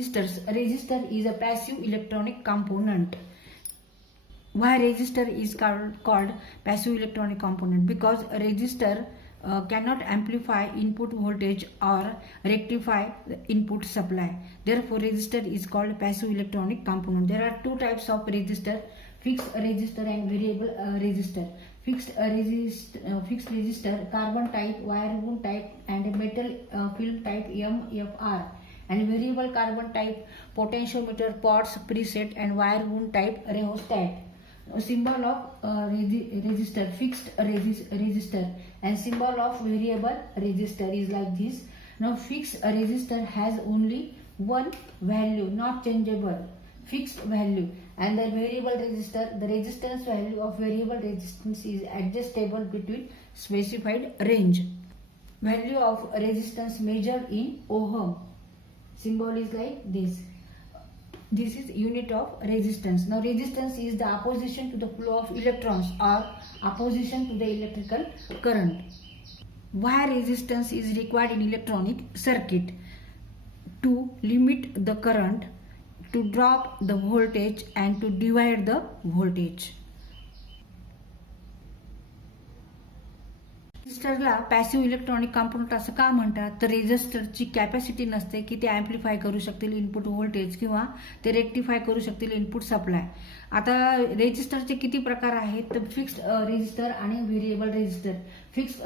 Resistor is a passive electronic component. Why resistor is called passive electronic component? Because a resistor cannot amplify input voltage or rectify the input supply. Therefore, resistor is called passive electronic component. There are two types of resistor: fixed resistor and variable resistor. Fixed resistor, carbon type, wire wound type, and metal film type MFR. And variable carbon type, potentiometer, pots, preset, and wire wound type rheostat. Symbol of resistor, fixed resistor, and symbol of variable resistor is like this. Now fixed resistor has only one value, not changeable, fixed value, and the variable resistor, the resistance value of variable resistance is adjustable between specified range. Value of resistance measured in ohm. Symbol is like this. This is unit of resistance. Now resistance is the opposition to the flow of electrons or opposition to the electrical current. Why resistance is required in electronic circuit? To limit the current, to drop the voltage, and to divide the voltage. रेजिस्टरला passive electronic component असं का म्हणतात? तर रेजिस्टरची capacity नसते की ते ॲम्प्लिफाय करू शकतील इनपुट व्होल्टेज किंवा ते रेक्टिफाय करू शकतील इनपुट सप्लाय. आता रेजिस्टरचे किती प्रकार आहेत? तर फिक्स्ड रेजिस्टर आणि व्हेरिएबल रेजिस्टर. फिक्स्ड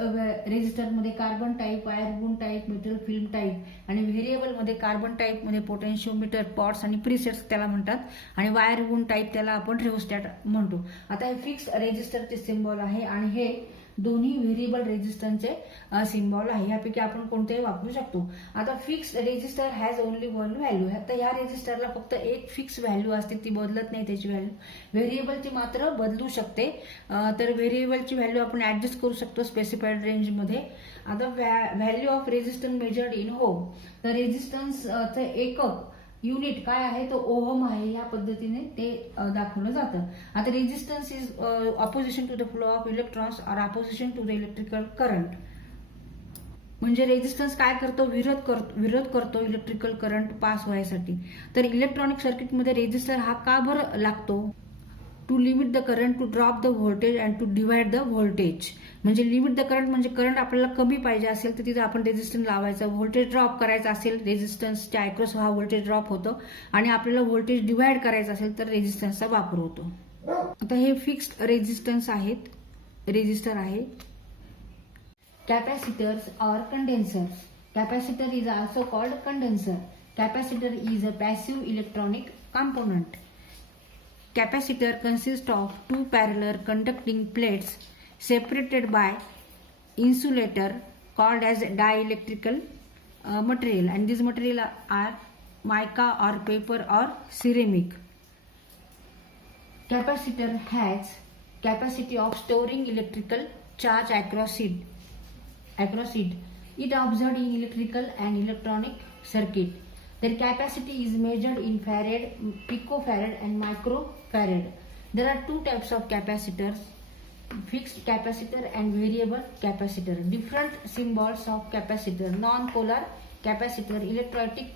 रेजिस्टरमध्ये carbon type, wire wound type, metal film type, आणि व्हेरिएबलमध्ये कार्बन टाईपमध्ये पोटेन्शिओमीटर, पॉट्स आणि प्रीसेट्स त्याला म्हणतात, आणि वायर वून टाईप त्याला आपण रेओस्टॅट म्हणतो. आता हे फिक्स्ड रेजिस्टरचे सिम्बॉल आहे आणि हे दोन्ही व्हेरिएबल रेजिस्टरचे सिम्बॉल आहे. यापैकी आपण कोणतेही वापरू शकतो. आता fixed resistor has only one value. आता ह्या रेजिस्टरला फक्त एक फिक्स व्हॅल्यू असते, ती बदलत नाही त्याची व्हॅल्यू. व्हेरिएबलची मात्र बदलू शकते. तर व्हेरिएबलची व्हॅल्यू आपण ऍडजस्ट करू शकतो स्पेसिफाईड रेंजमध्ये. आता value of resistance measured in ohm. तर रेजिस्टन्सचं एकक युनिट काय आहे? तो ओहम आहे. या पद्धतीने ते दाखवलं जातं. आता resistance is opposition to the flow of electrons और opposition to the electrical current. म्हणजे रेजिस्टन्स काय करतो? विरोध करतो इलेक्ट्रिकल करंट पास व्हायसाठी. तर इलेक्ट्रॉनिक सर्किटमध्ये रेजिस्टर हा का बरं लागतो? To limit the current, to drop the voltage, and to divide the voltage. म्हणजे लिमिट द करंट म्हणजे करंट आपल्याला कमी पाहिजे असेल तर तिथे आपण रेजिस्टन्स लावायचं. व्होल्टेज ड्रॉप करायचं असेल रेजिस्टन्सच्या अक्रॉस हा व्होल्टेज ड्रॉप होतो, आणि आपल्याला व्होल्टेज डिवाइड करायचं असेल तर रेजिस्टन्सचा वापर होतो. आता हे फिक्स्ड रेजिस्टन्स आहेत, रेजिस्टर आहे. कॅपॅसिटर्स और कंडेन्सर्स. Capacitor is also called condenser. Capacitor is a passive electronic component. Capacitor consists of two parallel conducting plates separated by insulator called as dielectrical material, and these material are mica or paper or ceramic. Capacitor has capacity of storing electrical charge across it. It observed in electrical and electronic circuit. Their capacity is measured in farad, picofarad, and microfarad. There are two types of capacitors: fixed capacitor and variable capacitor. Different symbols of capacitor: non-polar capacitor, electrolytic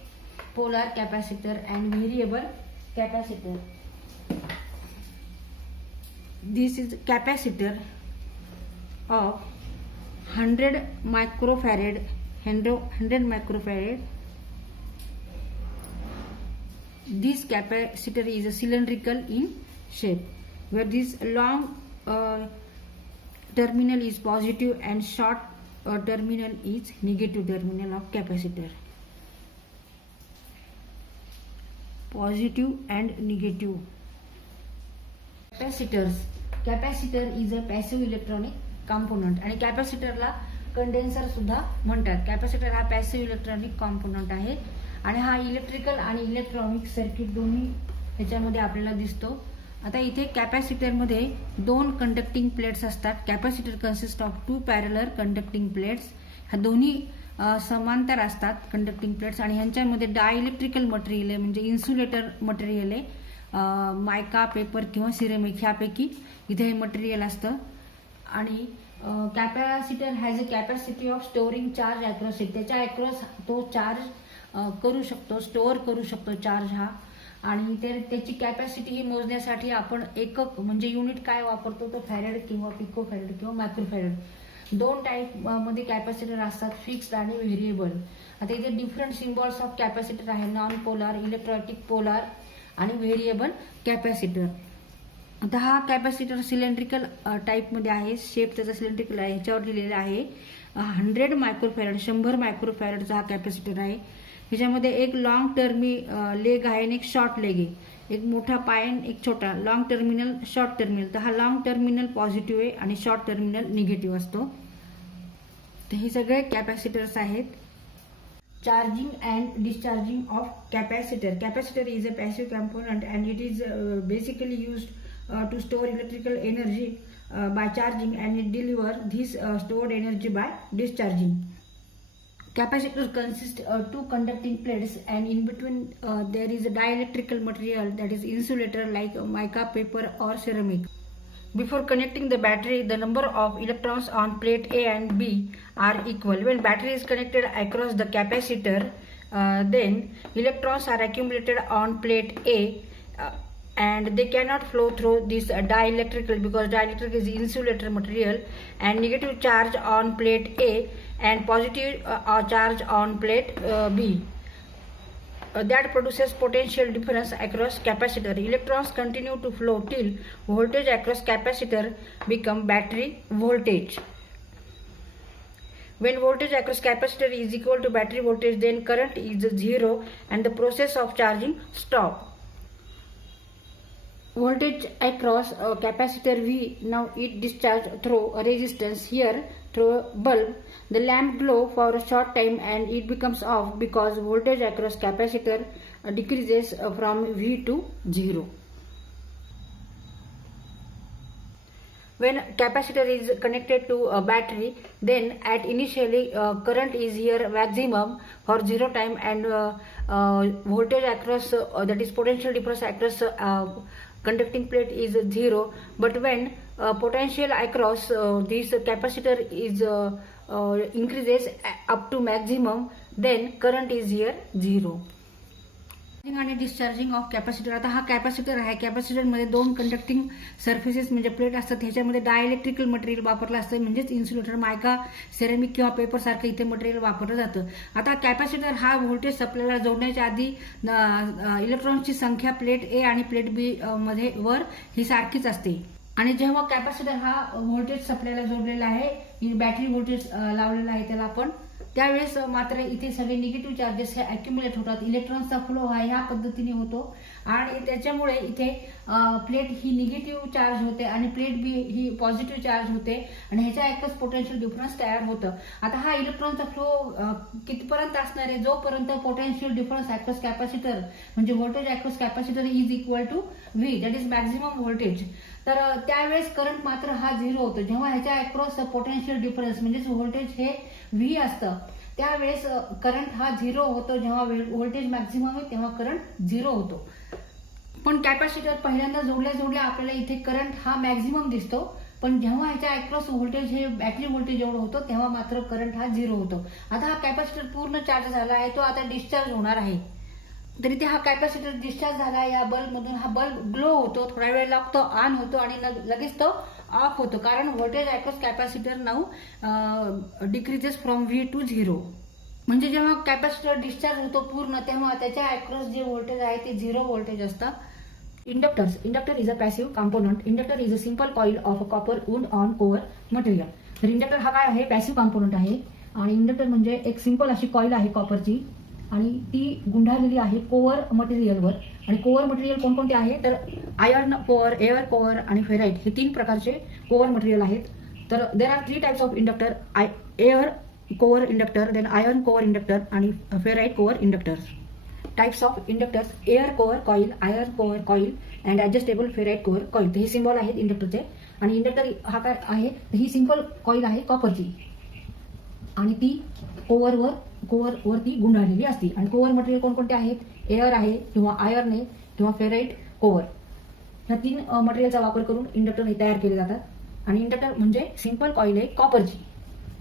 polar capacitor, and variable capacitor. This is capacitor of 100 microfarad, 100 microfarad. This capacitor is cylindrical in shape, where this long terminal is positive and short terminal is negative terminal of capacitor. Positive and negative. Capacitors. Capacitor is a passive electronic component, आणि कॅपॅसिटरला condenser सुद्धा म्हणतात. Capacitor हा passive electronic component आहे, आणि हा electrical आणि electronic circuit दोन्ही ह्याच्यामध्ये आपल्याला दिसतो. आता इथे कॅपॅसिटरमध्ये दोन कंडक्टिंग प्लेट्स असतात. Capacitor consist of two parallel conducting plates. ह्या दोन्ही समांतर असतात कंडक्टिंग प्लेट्स, आणि ह्यांच्यामध्ये डायइलेक्ट्रिकल मटेरियल आहे, म्हणजे इन्सुलेटर मटेरियल आहे. मायका, पेपर किंवा सिरेमिक ह्यापैकी इथे हे मटेरियल असतं. आणि capacitor has a capacity of storing charge across it. त्याच्या अक्रॉस तो चार्ज करू शकतो, स्टोअर करू शकतो चार्ज हा. आणि त्याची कॅपॅसिटी ही मोजण्यासाठी आपण एकक म्हणजे युनिट काय वापरतो, तो फॅरेड किंवा पिको फॅरेड किंवा मायक्रो फॅरेड. 2 टाईप मध्ये कॅपॅसिटर असतात, फिक्स्ड आणि व्हेरिएबल. आता इथे डिफरंट सिम्बॉल्स ऑफ कॅपॅसिटर आहे, नॉन पोलार, इलेक्ट्रोलाइटिक पोलार आणि व्हेरिएबल कॅपॅसिटर. आता हा कॅपॅसिटर सिलेंड्रिकल टाईपमध्ये आहे, शेप त्याचा सिलेंड्रिकल आहे. ह्याच्यावर लिहिलेलं आहे 100 मायक्रोफॅरेड, 100 मायक्रोफॅरेडचा हा कॅपॅसिटर आहे. ह्याच्यामध्ये एक लॉंग टर्मी लेग आहे आणि एक शॉर्ट लेग आहे. एक मोठा पायन, एक छोटा. Long terminal, short terminal. तर हा लॉंग टर्मिनल पॉझिटिव्ह आहे आणि शॉर्ट टर्मिनल निगेटिव्ह असतो. तर हे सगळे कॅपॅसिटर्स आहेत. Charging and discharging of capacitor. Capacitor is a passive component and it is basically used to store electrical energy by charging and it deliver this stored energy by discharging. Capacitor consists two conducting plates and in between there is a dielectrical material, that is insulator like mica, paper or ceramic. Before connecting the battery, the number of electrons on plate A and B are equal. When battery is connected across the capacitor, then electrons are accumulated on plate A and they cannot flow through this dielectrical, because dielectric is insulator material, and negative charge on plate A and positive charge on plate B. That produces potential difference across capacitor. Electrons continue to flow till voltage across capacitor become battery voltage. When voltage across capacitor is equal to battery voltage, then current is 0 and the process of charging stop. Voltage across capacitor V, now it discharge through a resistance, here through a bulb. The lamp glow for a short time and it becomes off because voltage across capacitor decreases from V to 0. When capacitor is connected to a battery, then at initially current is here maximum for 0 time and voltage across that is potential difference across conducting plate is 0. But when potential across this capacitor is increases up to maximum, then current is here 0. आणि discharging of capacitor. आता हा capacitor आहे. Capacitor मध्ये 2 conducting surfaces म्हणजे plate असतात. ह्याच्यामध्ये डायइलेक्ट्रिकल material वापरलं असतं, म्हणजेच इन्सुलेटर, मायका, सेरेमिक किंवा पेपर सारखं इथे मटेरियल वापरलं जातं. आता कॅपॅसिटर हा व्होल्टेज सप्लायला जोडण्याच्या आधी इलेक्ट्रॉनची संख्या प्लेट ए आणि प्लेट बी मध्ये वर ही सारखीच असते. आणि जेव्हा कॅपॅसिटर हा व्होल्टेज सप्लायला जोडलेला आहे, बॅटरी व्होल्टेज लावलेला आहे त्याला आपण, त्यावेळेस मात्र इथे सगळे निगेटिव्ह चार्जेस हे अक्युमुलेट होतात. इलेक्ट्रॉन्सचा फ्लो हा ह्या पद्धतीने होतो आणि त्याच्यामुळे इथे प्लेट ही निगेटिव्ह चार्ज होते आणि प्लेट बी ही पॉझिटिव्ह चार्ज होते आणि ह्याच्या एकच पोटेन्शियल डिफरन्स तयार होतं. आता हा इलेक्ट्रॉनचा फ्लो कितपर्यंत असणार आहे, जोपर्यंत पोटेन्शियल डिफरन्स अक्रॉस कॅपॅसिटर म्हणजे voltage across capacitor is equal to V, that is maximum voltage. तर त्यावेळेस करंट मात्र हा 0 होतो. जेव्हा ह्याच्या अक्रॉस पोटेन्शियल डिफरन्स म्हणजेच व्होल्टेज हे व्ही असतं, त्यावेळेस करंट हा 0 होतो. जेव्हा व्होल्टेज मॅक्झिमम आहे तेव्हा करंट 0 होतो. पण कॅपॅसिटर पहिल्यांदा जोडल्या आपल्याला इथे करंट हा मॅक्झिमम दिसतो, पण जेव्हा ह्याच्या अक्रॉस व्होल्टेज हे बॅटरी व्होल्टेज एवढं होतं तेव्हा मात्र करंट हा 0 होतो. आता हा कॅपॅसिटर पूर्ण चार्ज झाला आहे, तो आता डिस्चार्ज होणार आहे. तरी ते हा कॅपॅसिटर डिस्चार्ज झाला या बल्ब मधून. हा बल्ब ग्लो होतो, थोडा वेळ लागतो, ऑन होतो आणि लगेच तो ऑफ होतो, कारण voltage across capacitor now decreases from V two 0. म्हणजे जेव्हा कॅपॅसिटर डिस्चार्ज होतो पूर्ण, तेव्हा त्याच्या अक्रॉस जे व्होल्टेज आहे ते 0 व्होल्टेज असतं. Inductors. Inductor is a passive component. Inductor is a simple coil of a copper would on core material. तर इंडक्टर हा काय आहे, पॅसिव्ह कॉम्पोनंट आहे. आणि इंडक्टर म्हणजे एक सिंपल अशी कॉइल आहे कॉपरची आणि ती गुंडाळलेली आहे कोअर मटेरियलवर. आणि कोअर मटेरियल कोणकोणते आहे, तर आयर्न कोअर, एअर कोअर आणि फेराइट हे 3 प्रकारचे कोअर मटेरियल आहेत. तर there are 3 types of inductor, air core inductor, then iron core inductor आणि ferrite core inductors. Types of inductors: air core coil, iron core coil and adjustable ferrite core coil. तर हे symbol आहेत इंडक्टरचे. आणि inductor हा काय आहे, ही simple coil आहे कॉपरची आणि ती कोअरवरती गुंडाळलेली असते. आणि कोअर मटेरियल कोणकोणते आहेत, एअर आहे किंवा आयर्न आहे किंवा फेराइट कोअर. ह्या 3 मटेरियलचा वापर करून इंडक्टर हे तयार केले जातात. आणि इंडक्टर म्हणजे सिंपल कॉइल आहे कॉपरची.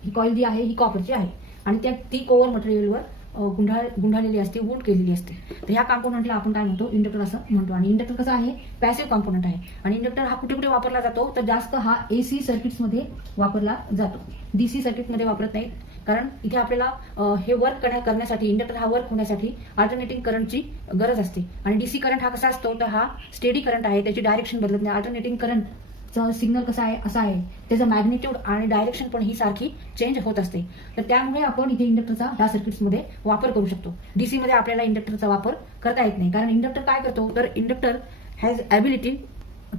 ही कॉइल जी आहे ही कॉपरची आहे आणि ती कोअर मटेरियलवर गुंडाळलेली असते, वूंड केलेली असते. तर ह्या कॉम्पोनंटला आपण काय म्हणतो, इंडक्टर असं म्हणतो. आणि इंडक्टर कसं आहे, पॅसिव्ह कॉम्पोनंट आहे. आणि इंडक्टर हा कुठे कुठे वापरला जातो, तर जास्त हा AC सर्किट्समध्ये वापरला जातो, DC सर्किटमध्ये वापरत नाही. कारण इथे आपल्याला हे वर्क करण्यासाठी, इंडक्टर हा वर्क होण्यासाठी अल्टरनेटिंग करंटची गरज असते. आणि DC करंट हा कसा असतो, तर हा स्टेडी करंट आहे, त्याची डायरेक्शन बदलत नाही. अल्टरनेटिंग करंटचा सिग्नल कसा आहे, असा आहे, त्याचं मॅग्निट्यूड आणि डायरेक्शन पण ही सारखी चेंज होत असते. तर त्यामुळे आपण इथे इंडक्टरचा ह्या सर्किट्समध्ये वापर करू शकतो. DC मध्ये आपल्याला इंडक्टरचा वापर करता येत नाही. कारण इंडक्टर काय करतो, तर inductor has ability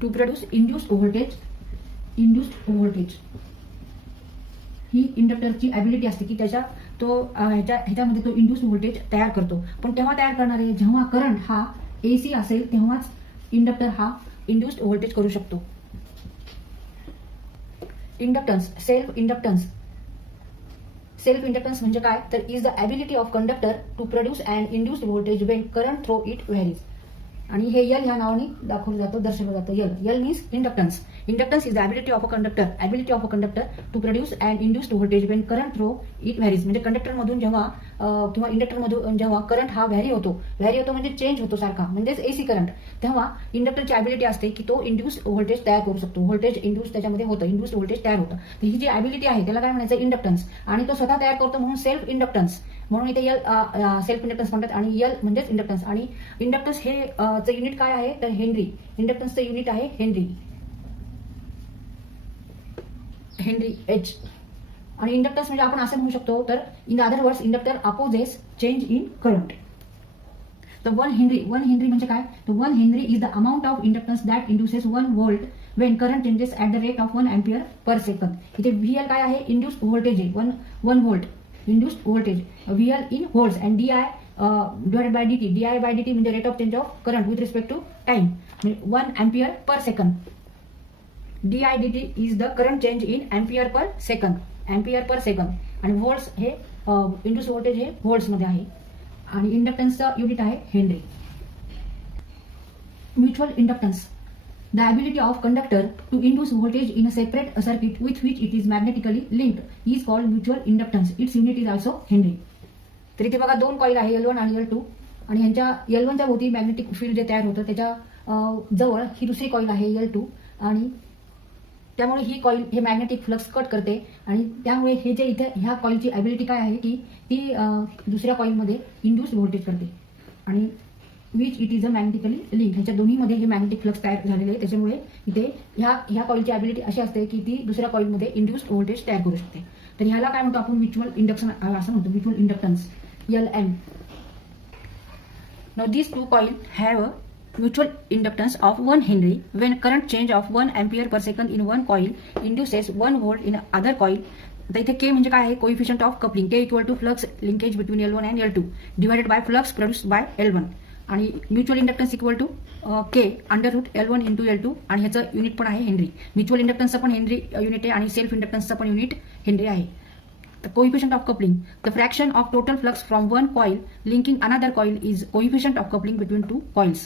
to produce induced voltage. ही इंडक्टरची ॲबिलिटी असते की ह्याच्यामध्ये तो इंड्युस्ड व्होल्टेज तयार करतो. पण तेव्हा तयार करणार आहे जेव्हा करंट हा AC असेल, तेव्हाच इंडक्टर हा इंड्युस्ड व्होल्टेज करू शकतो. इंडक्टन्स, सेल्फ इंडक्टन्स म्हणजे काय, तर is the ability of conductor to produce and induced voltage when current through it varies. आणि हे यल ह्या नावाने दाखवलं जातं, दर्शवलं जातं. L means inductance. Inductance is the ability of a conductor to produce and induced voltage when current through it varies. म्हणजे कंडक्टरमधून जेव्हा किंवा इंडक्टरमधून जेव्हा करंट हा व्हॅरी होतो म्हणजे चेंज होतो सारखा, म्हणजेच AC करंट, तेव्हा इंडक्टरची ॲबिलिटी असते की तो इंड्युस्ड व्होल्टेज तयार करू शकतो. व्होल्टेज इंड्युस त्याच्यामध्ये होतं, इंड्युस्ड व्होल्टेज तयार होतं. तर ही जी ॲबिलिटी आहे त्याला काय म्हणायचं, इंडक्टन्स. आणि तो स्वतः तयार करतो म्हणून सेल्फ इंडक्टन्स, म्हणून इथे सेल्फ इंडक्टन्स म्हणतात. आणि यल म्हणजेच इंडक्टन्स. आणि इंडक्टन्स हे चं युनिट काय आहे, तर हेनरी. इंडक्टन्सचं युनिट आहे हेनरी H. आणि इंडक्टन्स म्हणजे आपण असं म्हणू शकतो, तर in other words inductor opposes change in current. तर 1 हेनरी म्हणजे काय, तर 1 Henry is the amount of inductance that induces 1 volt when current changes at the rate of 1 ampere per second. इथे VL काय आहे, इंड्युस्ड व्होल्टेज आहे, 1 volt induced voltage, VL in volts. And DI divided by DT. DI by DT म्हणजे rate of change of current with respect to time, म्हणजे 1 ampere per second. DI dt is the current change in ampere per second. आणि volts हे induce voltage हे व्होल्ट्समध्ये आहे. आणि इंडक्टन्सचा unit आहे henry. Mutual inductance, the ability of conductor to induce voltage in a separate circuit with which it is magnetically linked is called mutual inductance. Its unit is also Henry. तर इथे बघा 2 coil आहे, L1 आणि L2. आणि ह्यांच्या L1च्या भोवती magnetic field जे तयार होतं त्याच्या जवळ ही दुसरी कॉईल आहे L2. आणि त्यामुळे ही कॉईल हे मॅग्नेटिक फ्लक्स कट करते. आणि त्यामुळे हे जे इथे ह्या कॉईलची ॲबिलिटी काय आहे की ती दुसऱ्या कॉईलमध्ये इंड्यूस्ड व्होल्टेज करते. आणि which it is a magnetically link. ह्याच्या दोन्हीमध्ये हे मॅग्नेटिक फ्लक्स तयार झालेले आहे. त्याच्यामुळे इथे ह्या कॉईलची ॲबिलिटी अशी असते की ती दुसऱ्या कॉईलमध्ये इंड्यूस्ड व्होल्टेज तयार करू शकते. तर ह्याला काय म्हणतो आपण, म्युच्युअल इंडक्शन असं म्हणतो, mutual inductance, LM. Now these two coil have a mutual inductance of 1 Henry. When current change of 1 ampere per second in one coil induces 1 volt in other coil. आता इथे K म्हणजे काय आहे, coefficient of coupling. K equal to flux linkage between L1 and L2 divided by flux produced by L1. आणि mutual inductance equal to K under root L1 into L2. आणि ह्याचं unit पण आहे हेनरी. म्युच्युअल इंडक्टन्सचं पण Henry unit आहे आणि self इंडक्टन्सचं पण unit Henry आहे. The coefficient of coupling, the fraction of total flux from one coil linking another coil is coefficient of coupling between two coils.